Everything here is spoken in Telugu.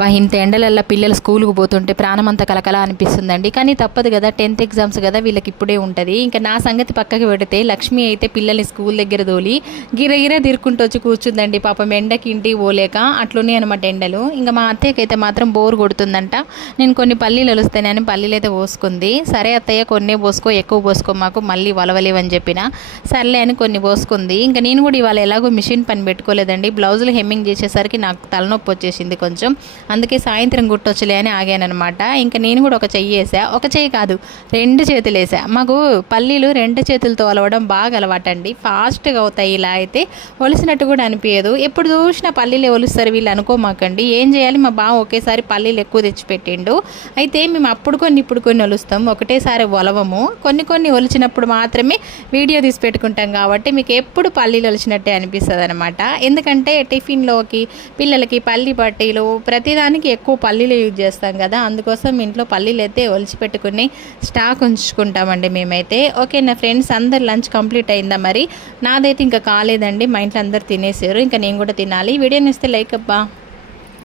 అబ్బా ఇంత ఎండలల్లో పిల్లలు స్కూల్కి పోతుంటే ప్రాణమంతా కలకల అనిపిస్తుందండి. కానీ తప్పదు కదా, 10th ఎగ్జామ్స్ కదా వీళ్ళకి ఇప్పుడే ఉంటుంది. ఇంకా నా సంగతి పక్కకి పెడితే లక్ష్మి అయితే పిల్లల్ని స్కూల్ దగ్గర తోలి గిరగిర తిరుక్కుంటూ వచ్చి కూర్చుందండి. పాపం ఎండకి ఇంటికి పోలేక అట్లునే అనమాట ఎండలు. ఇంకా మా అత్తయ్యకి అయితే మాత్రం బోర్ కొడుతుందంట. నేను కొన్ని పల్లీలు వలుస్తానని పల్లీలు అయితే పోసుకుంది. సరే అత్తయ్య కొన్ని పోసుకో, ఎక్కువ పోసుకో, మాకు మళ్ళీ వలవలేవని చెప్పిన. సర్లే అని కొన్ని పోసుకుంది. ఇంకా నేను కూడా ఇవాళ ఎలాగో మిషన్ పని పెట్టుకోలేదండి. బ్లౌజులు హెమ్మింగ్ చేసేసరికి నాకు తలనొప్పి వచ్చేసింది కొంచెం. అందుకే సాయంత్రం గుట్టొచ్చులే అని ఆగానమాట. ఇంకా నేను కూడా ఒక చెయ్యి వేసా, ఒక చెయ్యి కాదు 2 చేతులు వేసా. మాకు పల్లీలు 2 చేతులతో ఒలవడం బాగా అలవాటండి. ఫాస్ట్గా అవుతాయి. ఇలా అయితే ఒలిసినట్టు కూడా అనిపించదు. ఎప్పుడు చూసినా పల్లీలే ఒలుస్తారు వీళ్ళు అనుకోమాకండి. ఏం చేయాలి, మా బావ ఒకేసారి పల్లీలు ఎక్కువ తెచ్చిపెట్టిండు. అయితే మేము అప్పుడు కొన్ని ఇప్పుడు కొన్ని ఒలుస్తాం, ఒకటేసారి ఒలవము. కొన్ని ఒలిచినప్పుడు మాత్రమే వీడియో తీసి పెట్టుకుంటాం. కాబట్టి మీకు ఎప్పుడు పల్లీలు ఒలిచినట్టే అనిపిస్తుంది అనమాట. ఎందుకంటే టిఫిన్లోకి పిల్లలకి పల్లి పట్టీలు ప్రతిదానికి ఎక్కువ పల్లీలు యూజ్ చేస్తాం కదా, అందుకోసం ఇంట్లో పల్లీలు అయితే ఒలిచి పెట్టుకుని స్టాక్ ఉంచుకుంటామండి మేమైతే. ఓకే నా ఫ్రెండ్స్, అందరు లంచ్ కంప్లీట్ అయిందా? మరి నాదైతే ఇంకా కాలేదండి. మా ఇంట్లో అందరు తినేసారు, ఇంకా నేను కూడా తినాలి. వీడియోని ఇస్తే లైక్ అబ్బా.